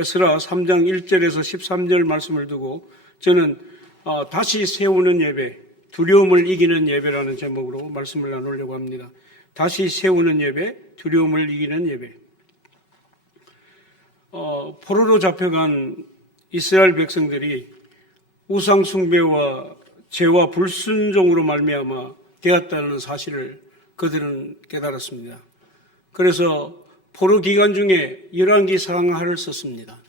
에스라 3장 1절에서 13절 말씀을 두고 저는 다시 세우는 예배, 두려움을 이기는 예배라는 제목으로 말씀을 나누려고 합니다. 다시 세우는 예배, 두려움을 이기는 예배. 포로로 잡혀간 이스라엘 백성들이 우상 숭배와 죄와 불순종으로 말미암아 되었다는 사실을 그들은 깨달았습니다. 그래서 포로 기간 중에 열왕기 상하를 썼습니다.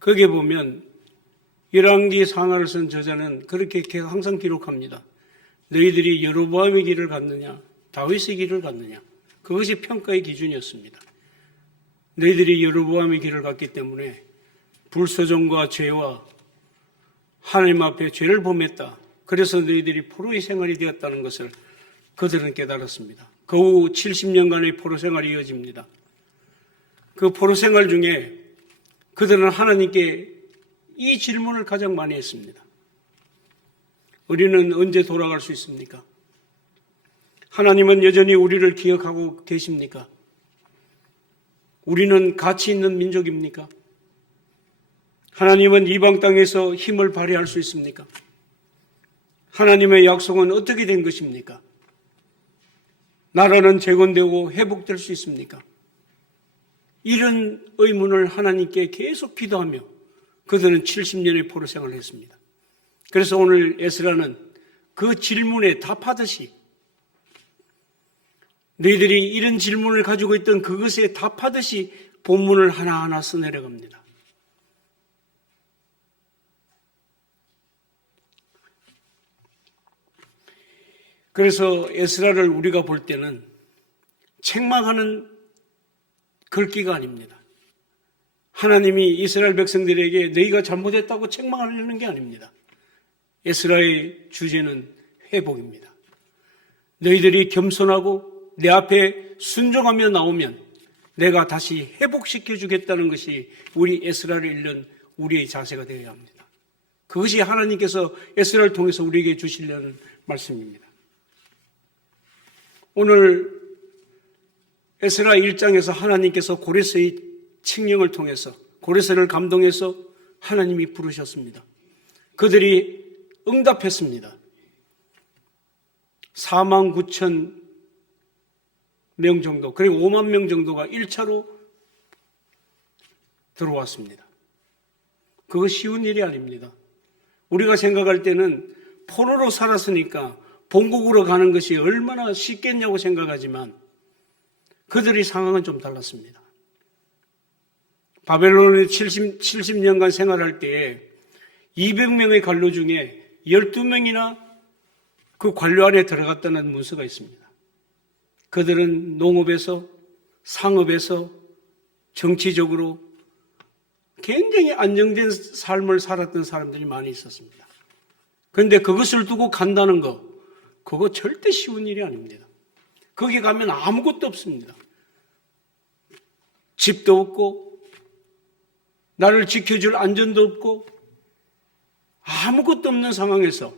거기에 보면 열왕기 상하를 쓴 저자는 그렇게 항상 기록합니다. 너희들이 여로보암의 길을 갔느냐, 다윗의 길을 갔느냐. 그것이 평가의 기준이었습니다. 너희들이 여로보암의 길을 갔기 때문에 불소종과 죄와 하나님 앞에 죄를 범했다. 그래서 너희들이 포로의 생활이 되었다는 것을 그들은 깨달았습니다. 그 후 70년간의 포로 생활이 이어집니다. 그 포로 생활 중에 그들은 하나님께 이 질문을 가장 많이 했습니다. 우리는 언제 돌아갈 수 있습니까? 하나님은 여전히 우리를 기억하고 계십니까? 우리는 가치 있는 민족입니까? 하나님은 이방 땅에서 힘을 발휘할 수 있습니까? 하나님의 약속은 어떻게 된 것입니까? 나라는 재건되고 회복될 수 있습니까? 이런 의문을 하나님께 계속 기도하며 그들은 70년의 포로 생활을 했습니다. 그래서 오늘 에스라는 그 질문에 답하듯이 너희들이 이런 질문을 가지고 있던 그것에 답하듯이 본문을 하나하나 써내려갑니다. 그래서 에스라를 우리가 볼 때는 책망하는 글귀가 아닙니다. 하나님이 이스라엘 백성들에게 너희가 잘못했다고 책망하려는 게 아닙니다. 에스라의 주제는 회복입니다. 너희들이 겸손하고 내 앞에 순종하며 나오면 내가 다시 회복시켜 주겠다는 것이 우리 에스라를 읽는 우리의 자세가 되어야 합니다. 그것이 하나님께서 에스라를 통해서 우리에게 주시려는 말씀입니다. 오늘 에스라 1장에서 하나님께서 고레스의 칙령을 통해서 고레스를 감동해서 하나님이 부르셨습니다. 그들이 응답했습니다. 49,000명 정도, 그리고 5만 명 정도가 1차로 들어왔습니다. 그거 쉬운 일이 아닙니다. 우리가 생각할 때는 포로로 살았으니까 본국으로 가는 것이 얼마나 쉽겠냐고 생각하지만 그들의 상황은 좀 달랐습니다. 바벨론에 70년간 생활할 때에 200명의 관료 중에 12명이나 그 관료 안에 들어갔다는 문서가 있습니다. 그들은 농업에서, 상업에서, 정치적으로 굉장히 안정된 삶을 살았던 사람들이 많이 있었습니다. 그런데 그것을 두고 간다는 거, 그거 절대 쉬운 일이 아닙니다. 거기 가면 아무것도 없습니다. 집도 없고, 나를 지켜줄 안전도 없고, 아무것도 없는 상황에서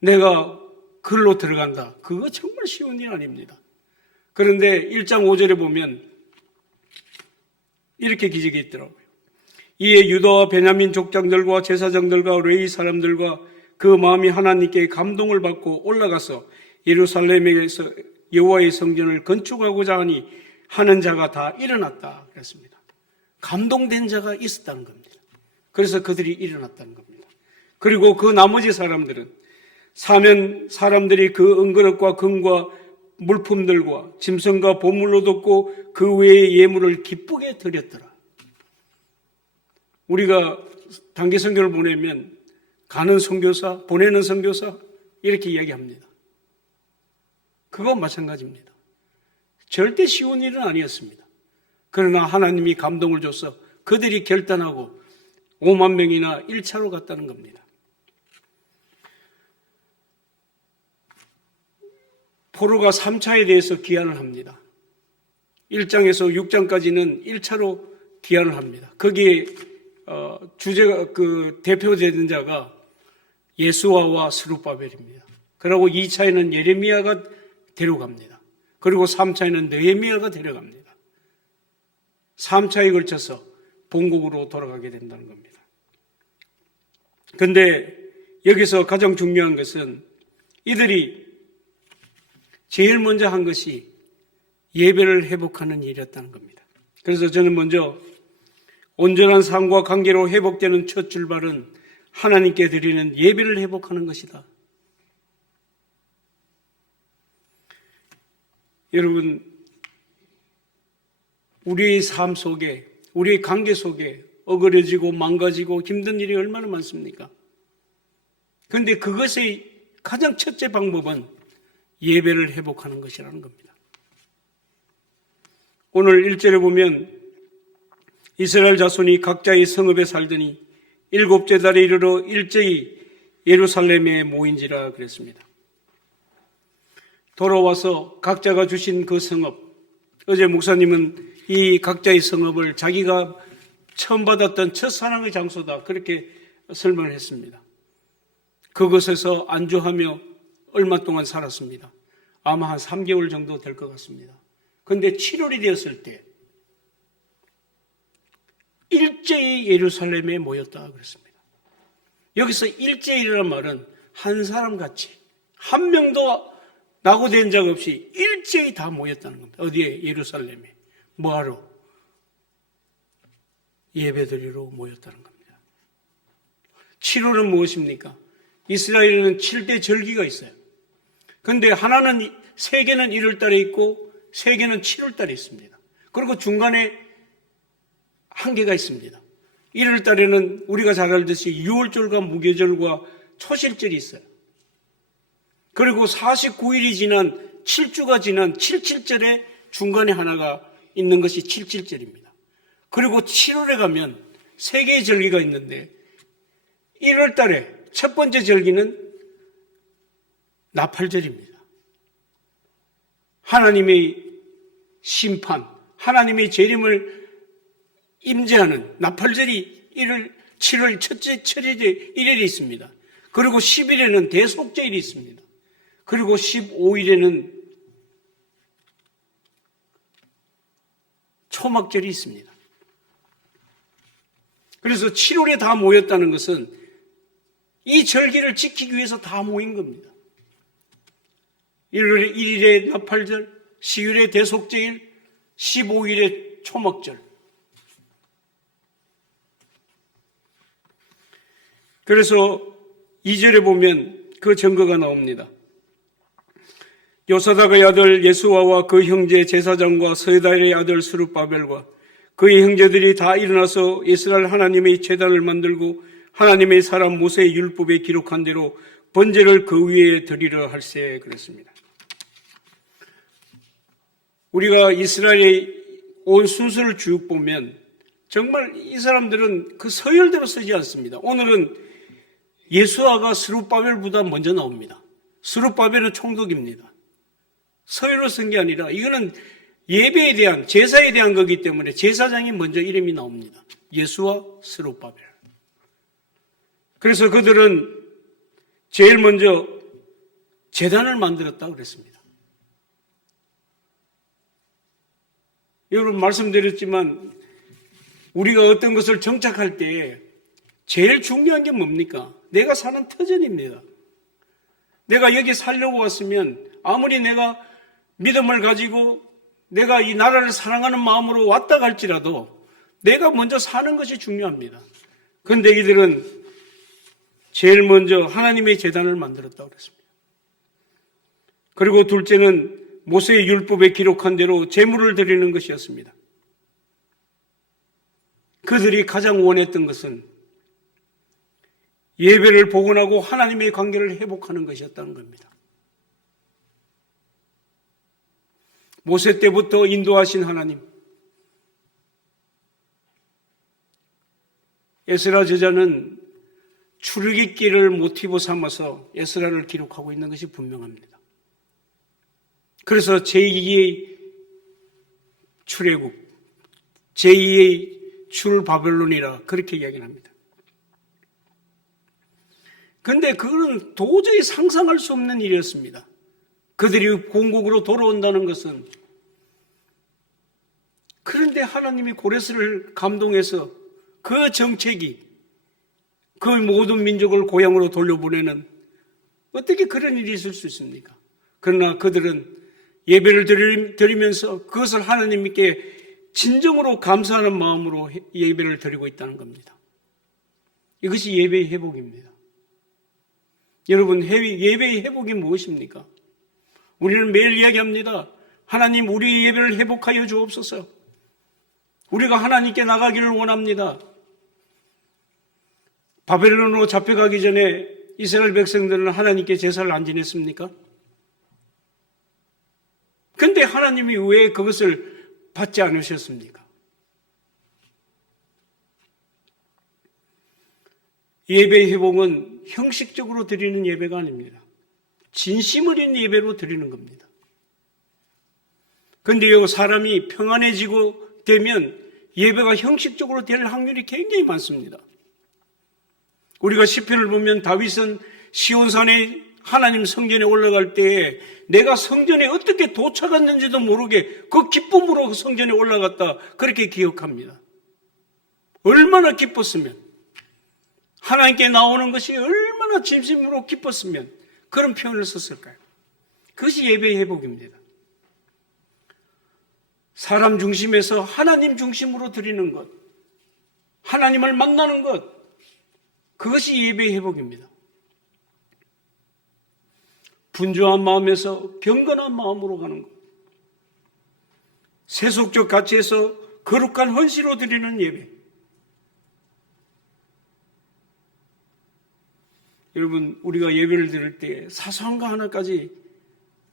내가 글로 들어간다. 그거 정말 쉬운 일 아닙니다. 그런데 1장 5절에 보면 이렇게 기적이 있더라고요. 이에 유다와 베냐민 족장들과 제사장들과 레위 사람들과 그 마음이 하나님께 감동을 받고 올라가서 예루살렘에서 여호와의 성전을 건축하고자 하니 하는 자가 다 일어났다 그랬습니다. 감동된 자가 있었다는 겁니다. 그래서 그들이 일어났다는 겁니다. 그리고 그 나머지 사람들은 사면 사람들이 그 은그릇과 금과 물품들과 짐승과 보물로 덮고 그 외의 예물을 기쁘게 드렸더라. 우리가 단기 선교를 보내면 가는 선교사, 보내는 선교사 이렇게 이야기합니다. 그거 마찬가지입니다. 절대 쉬운 일은 아니었습니다. 그러나 하나님이 감동을 줘서 그들이 결단하고 5만 명이나 1차로 갔다는 겁니다. 포로가 3차에 대해서 기한을 합니다. 1장에서 6장까지는 1차로 기한을 합니다. 거기에 주제가 대표되는 자가 예수아와 스룹바벨입니다. 그리고 2차에는 예레미야가 데려갑니다. 그리고 3차에는 느헤미야가 데려갑니다. 3차에 걸쳐서 본국으로 돌아가게 된다는 겁니다. 그런데 여기서 가장 중요한 것은 이들이 제일 먼저 한 것이 예배를 회복하는 일이었다는 겁니다. 그래서 저는 먼저 온전한 삶과 관계로 회복되는 첫 출발은 하나님께 드리는 예배를 회복하는 것이다. 여러분, 우리의 삶 속에, 우리의 관계 속에 어그러지고 망가지고 힘든 일이 얼마나 많습니까? 그런데 그것의 가장 첫째 방법은 예배를 회복하는 것이라는 겁니다. 오늘 1절에 보면 이스라엘 자손이 각자의 성읍에 살더니 일곱째 달에 이르러 일제히 예루살렘에 모인지라 그랬습니다. 돌아와서 각자가 주신 그 성읍, 어제 목사님은 이 각자의 성읍을 자기가 처음 받았던 첫 사랑의 장소다 그렇게 설명을 했습니다. 그곳에서 안주하며 얼마 동안 살았습니다. 아마 한 3개월 정도 될 것 같습니다. 그런데 7월이 되었을 때 일제히 예루살렘에 모였다 그랬습니다. 여기서 일제히라는 말은 한 사람같이 한 명도 낙오된 적 없이 일제히 다 모였다는 겁니다. 어디에? 예루살렘에. 뭐하러? 예배드리러 모였다는 겁니다. 7월은 무엇입니까? 이스라엘에는 7대 절기가 있어요. 그런데 하나는, 3개는 1월 달에 있고 3개는 7월 달에 있습니다. 그리고 중간에 한 개가 있습니다. 1월 달에는 우리가 잘 알듯이 유월절과 무교절과 초실절이 있어요. 그리고 49일이 지난 7주가 지난 77절에 중간에 하나가 있는 것이 77절입니다. 그리고 7월에 가면 3개의 절기가 있는데 1월 달에 첫 번째 절기는 나팔절입니다. 하나님의 심판, 하나님의 재림을 임재하는 나팔절이 7월 첫째 철일에 1일이 있습니다. 그리고 10일에는 대속절이 있습니다. 그리고 15일에는 초막절이 있습니다. 그래서 7월에 다 모였다는 것은 이 절기를 지키기 위해서 다 모인 겁니다. 1일에 나팔절, 10일에 대속절, 15일에 초막절. 그래서 2절에 보면 그 증거가 나옵니다. 요사닥의 아들 예수아와 그 형제 제사장과 서에다일의 아들 스룹바벨과 그의 형제들이 다 일어나서 이스라엘 하나님의 제단을 만들고 하나님의 사람 모세의 율법에 기록한 대로 번제를 그 위에 드리려 할세 그랬습니다. 우리가 이스라엘의 온 순서를 쭉 보면 정말 이 사람들은 그 서열대로 쓰지 않습니다. 오늘은 예수아가 스룹바벨보다 먼저 나옵니다. 스룹바벨은 총독입니다. 서열로 쓴 게 아니라 이거는 예배에 대한, 제사에 대한 거기 때문에 제사장이 먼저 이름이 나옵니다. 예수아, 스룹바벨. 그래서 그들은 제일 먼저 제단을 만들었다고 그랬습니다. 여러분 말씀드렸지만 우리가 어떤 것을 정착할 때 제일 중요한 게 뭡니까? 내가 사는 터전입니다. 내가 여기 살려고 왔으면 아무리 내가 믿음을 가지고 내가 이 나라를 사랑하는 마음으로 왔다 갈지라도 내가 먼저 사는 것이 중요합니다. 그런데 이들은 제일 먼저 하나님의 제단을 만들었다고 그랬습니다. 그리고 둘째는 모세의 율법에 기록한 대로 제물을 드리는 것이었습니다. 그들이 가장 원했던 것은 예배를 복원하고 하나님의 관계를 회복하는 것이었다는 겁니다. 모세 때부터 인도하신 하나님, 에스라 제자는 출애굽기를 모티브 삼아서 에스라를 기록하고 있는 것이 분명합니다. 그래서 제2의 출애굽, 제2의 출바벨론이라 그렇게 이야기합니다. 그런데 그건 도저히 상상할 수 없는 일이었습니다. 그들이 본국으로 돌아온다는 것은. 그런데 하나님이 고레스를 감동해서 그 정책이 그 모든 민족을 고향으로 돌려보내는, 어떻게 그런 일이 있을 수 있습니까? 그러나 그들은 예배를 드리면서 그것을 하나님께 진정으로 감사하는 마음으로 예배를 드리고 있다는 겁니다. 이것이 예배의 회복입니다. 여러분, 예배의 회복이 무엇입니까? 우리는 매일 이야기합니다. 하나님, 우리의 예배를 회복하여 주옵소서. 우리가 하나님께 나가기를 원합니다. 바벨론으로 잡혀가기 전에 이스라엘 백성들은 하나님께 제사를 안 지냈습니까? 근데 하나님이 왜 그것을 받지 않으셨습니까? 예배의 회복은 형식적으로 드리는 예배가 아닙니다. 진심 어린 예배로 드리는 겁니다. 그런데요, 사람이 평안해지고 되면 예배가 형식적으로 될 확률이 굉장히 많습니다. 우리가 시편을 보면 다윗은 시온산에 하나님 성전에 올라갈 때에 내가 성전에 어떻게 도착했는지도 모르게 그 기쁨으로 그 성전에 올라갔다, 그렇게 기억합니다. 얼마나 기뻤으면, 하나님께 나오는 것이 얼마나 진심으로 기뻤으면 그런 표현을 썼을까요? 그것이 예배의 회복입니다. 사람 중심에서 하나님 중심으로 드리는 것, 하나님을 만나는 것, 그것이 예배의 회복입니다. 분주한 마음에서 경건한 마음으로 가는 것, 세속적 가치에서 거룩한 헌시로 드리는 예배. 여러분, 우리가 예배를 드릴 때 사소한 거 하나까지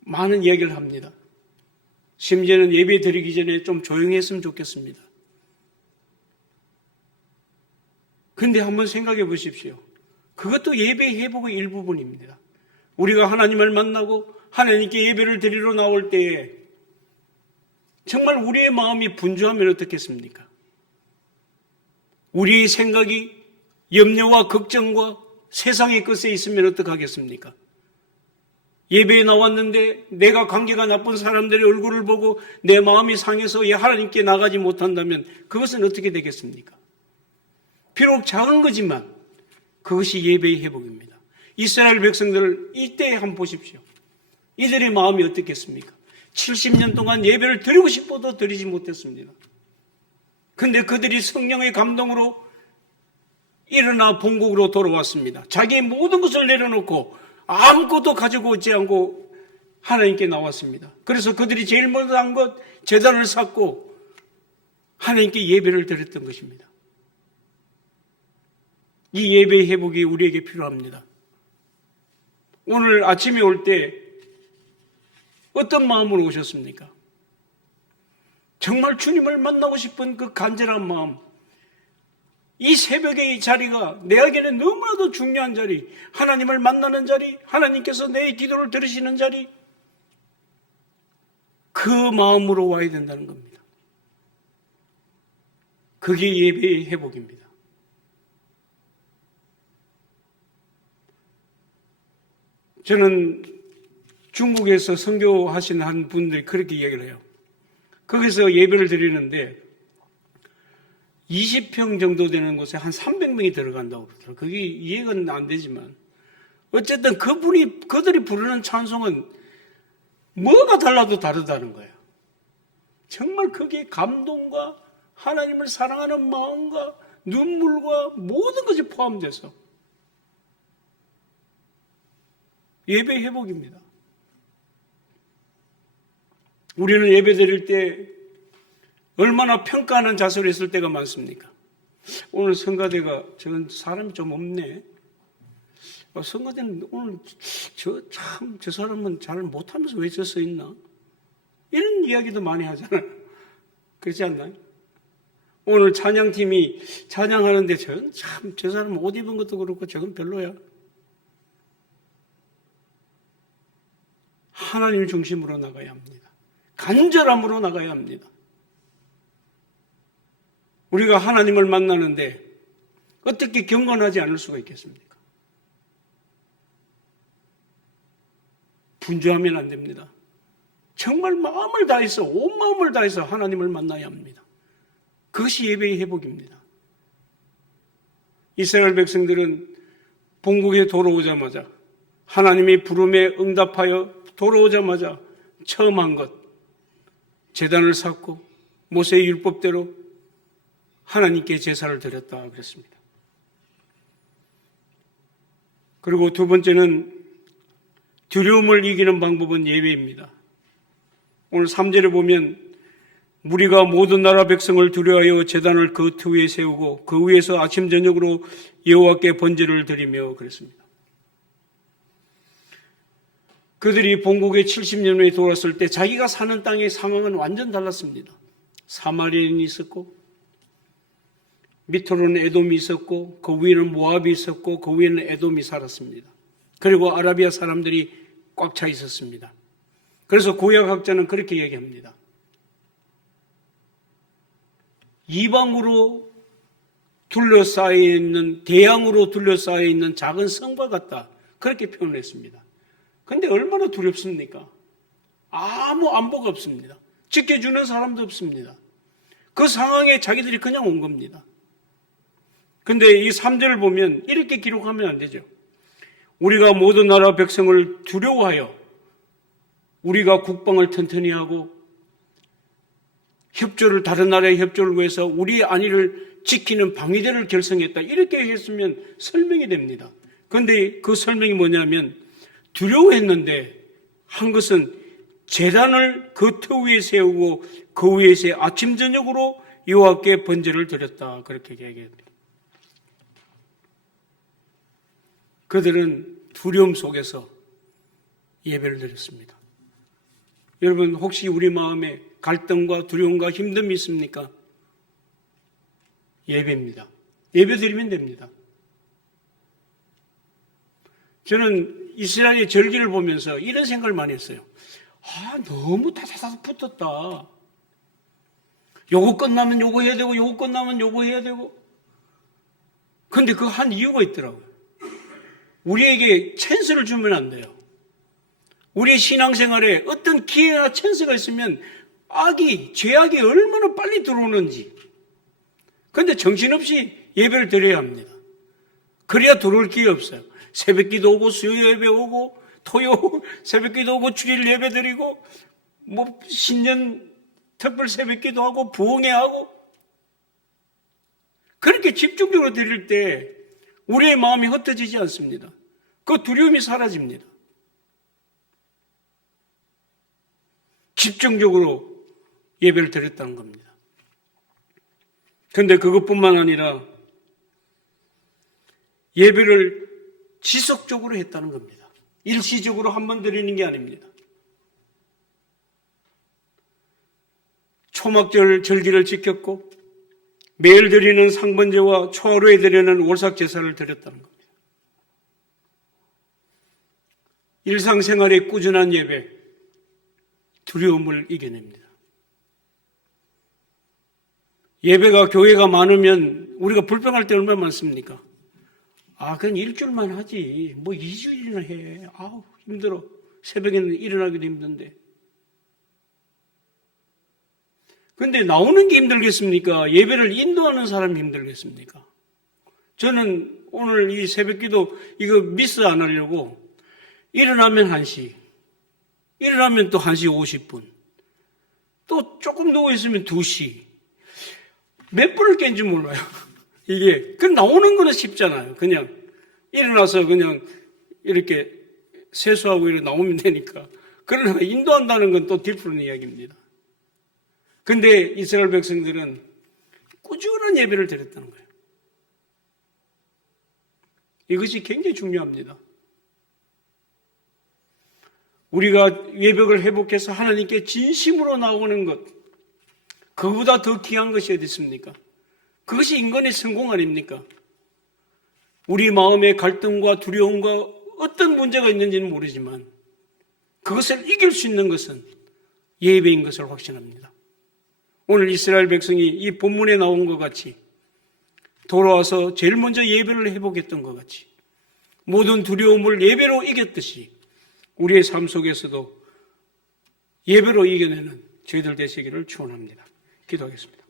많은 이야기를 합니다. 심지어는 예배 드리기 전에 좀 조용히 했으면 좋겠습니다. 근데 한번 생각해 보십시오. 그것도 예배의 회복의 일부분입니다. 우리가 하나님을 만나고 하나님께 예배를 드리러 나올 때에 정말 우리의 마음이 분주하면 어떻겠습니까? 우리의 생각이 염려와 걱정과 세상의 것에 있으면 어떡하겠습니까? 예배에 나왔는데 내가 관계가 나쁜 사람들의 얼굴을 보고 내 마음이 상해서 하나님께 나가지 못한다면 그것은 어떻게 되겠습니까? 비록 작은 거지만 그것이 예배의 회복입니다. 이스라엘 백성들 이때에 한번 보십시오. 이들의 마음이 어떻겠습니까? 70년 동안 예배를 드리고 싶어도 드리지 못했습니다. 그런데 그들이 성령의 감동으로 일어나 본국으로 돌아왔습니다. 자기의 모든 것을 내려놓고 아무것도 가지고 오지 않고 하나님께 나왔습니다. 그래서 그들이 제일 먼저 한 것, 제단을 쌓고 하나님께 예배를 드렸던 것입니다. 이 예배의 회복이 우리에게 필요합니다. 오늘 아침에 올 때 어떤 마음으로 오셨습니까? 정말 주님을 만나고 싶은 그 간절한 마음, 이 새벽의 이 자리가 내에게는 너무나도 중요한 자리, 하나님을 만나는 자리, 하나님께서 내 기도를 들으시는 자리, 그 마음으로 와야 된다는 겁니다. 그게 예배의 회복입니다. 저는 중국에서 선교하신 한 분들이 그렇게 이야기를 해요. 거기서 예배를 드리는데 20평 정도 되는 곳에 한 300명이 들어간다고 그러더라고요. 그게 이해가 안 되지만 어쨌든 그들이 부르는 찬송은 뭐가 달라도 다르다는 거예요. 정말 그게 감동과 하나님을 사랑하는 마음과 눈물과 모든 것이 포함돼서 예배 회복입니다. 우리는 예배 드릴 때 얼마나 평가하는 자세로 있을 때가 많습니까? 오늘 성가대가 저건 사람이 좀 없네. 성가대는 오늘 저 사람은 잘 못하면서 왜 저 서 있나? 이런 이야기도 많이 하잖아요. 그렇지 않나요? 오늘 찬양팀이 찬양하는데 저 사람 옷 입은 것도 그렇고 저건 별로야. 하나님 중심으로 나가야 합니다. 간절함으로 나가야 합니다. 우리가 하나님을 만나는데 어떻게 경건하지 않을 수가 있겠습니까? 분주하면 안 됩니다. 정말 마음을 다해서, 온 마음을 다해서 하나님을 만나야 합니다. 그것이 예배의 회복입니다. 이스라엘 백성들은 본국에 돌아오자마자 하나님의 부름에 응답하여 돌아오자마자 처음 한 것, 제단을 쌓고 모세의 율법대로 하나님께 제사를 드렸다 그랬습니다. 그리고 두 번째는 두려움을 이기는 방법은 예배입니다. 오늘 3절에 보면 무리가 모든 나라 백성을 두려워하여 제단을 그 터 위에 세우고 그 위에서 아침 저녁으로 여호와께 번제를 드리며 그랬습니다. 그들이 본국에 70년 후에 돌아왔을 때 자기가 사는 땅의 상황은 완전 달랐습니다. 사마리아인이 있었고 밑으로는 에돔이 있었고 그 위에는 모압이 있었고 그 위에는 에돔이 살았습니다. 그리고 아라비아 사람들이 꽉 차 있었습니다. 그래서 구약학자는 그렇게 얘기합니다. 이방으로 둘러싸여 있는, 대양으로 둘러싸여 있는 작은 성과 같다. 그렇게 표현했습니다. 그런데 얼마나 두렵습니까? 아무 안보가 없습니다. 지켜주는 사람도 없습니다. 그 상황에 자기들이 그냥 온 겁니다. 근데 이 3절을 보면 이렇게 기록하면 안 되죠. 우리가 모든 나라 백성을 두려워하여 우리가 국방을 튼튼히 하고 다른 나라의 협조를 위해서 우리의 안위를 지키는 방위대를 결성했다. 이렇게 했으면 설명이 됩니다. 그런데 그 설명이 뭐냐면 두려워했는데 한 것은 제단을 그 터 위에 세우고 그 위에서 아침 저녁으로 여호와께 번제를 드렸다. 그렇게 얘기합니다. 그들은 두려움 속에서 예배를 드렸습니다. 여러분 혹시 우리 마음에 갈등과 두려움과 힘듦이 있습니까? 예배입니다. 예배 드리면 됩니다. 저는 이스라엘의 절기를 보면서 이런 생각을 많이 했어요. 너무 다다닥 붙었다. 요거 끝나면 요거 해야 되고 요거 끝나면 요거 해야 되고. 근데 그 한 이유가 있더라고요. 우리에게 찬스를 주면 안 돼요. 우리의 신앙생활에 어떤 기회나 찬스가 있으면 죄악이 얼마나 빨리 들어오는지. 그런데 정신없이 예배를 드려야 합니다. 그래야 들어올 기회 없어요. 새벽기도 오고 수요 예배 오고 토요 새벽기도 오고 주일 예배 드리고 신년 특별 새벽기도 하고 부흥회 하고 그렇게 집중적으로 드릴 때 우리의 마음이 흩어지지 않습니다. 그 두려움이 사라집니다. 집중적으로 예배를 드렸다는 겁니다. 그런데 그것뿐만 아니라 예배를 지속적으로 했다는 겁니다. 일시적으로 한 번 드리는 게 아닙니다. 초막절 절기를 지켰고 매일 드리는 상번제와 초하루에 드리는 월삭 제사를 드렸다는 겁니다. 일상생활의 꾸준한 예배, 두려움을 이겨냅니다. 예배가 교회가 많으면 우리가 불평할 때 얼마나 많습니까? 그냥 일주일만 하지. 2주일이나 해. 힘들어. 새벽에는 일어나기도 힘든데. 근데 나오는 게 힘들겠습니까? 예배를 인도하는 사람이 힘들겠습니까? 저는 오늘 이 새벽기도 이거 미스 안 하려고 일어나면 1시, 일어나면 또 1시 50분, 또 조금 누워있으면 2시. 몇 번을 깬지 몰라요. 그 나오는 거는 쉽잖아요. 그냥 일어나서 그냥 이렇게 세수하고 이렇게 나오면 되니까. 그러나 인도한다는 건 또 뒤풀은 이야기입니다. 근데 이스라엘 백성들은 꾸준한 예배를 드렸다는 거예요. 이것이 굉장히 중요합니다. 우리가 예배를 회복해서 하나님께 진심으로 나오는 것, 그보다 더 귀한 것이 어디 있습니까? 그것이 인간의 성공 아닙니까? 우리 마음의 갈등과 두려움과 어떤 문제가 있는지는 모르지만 그것을 이길 수 있는 것은 예배인 것을 확신합니다. 오늘 이스라엘 백성이 이 본문에 나온 것 같이 돌아와서 제일 먼저 예배를 회복했던 것 같이 모든 두려움을 예배로 이겼듯이 우리의 삶 속에서도 예배로 이겨내는 저희들 되시기를 축원합니다. 기도하겠습니다.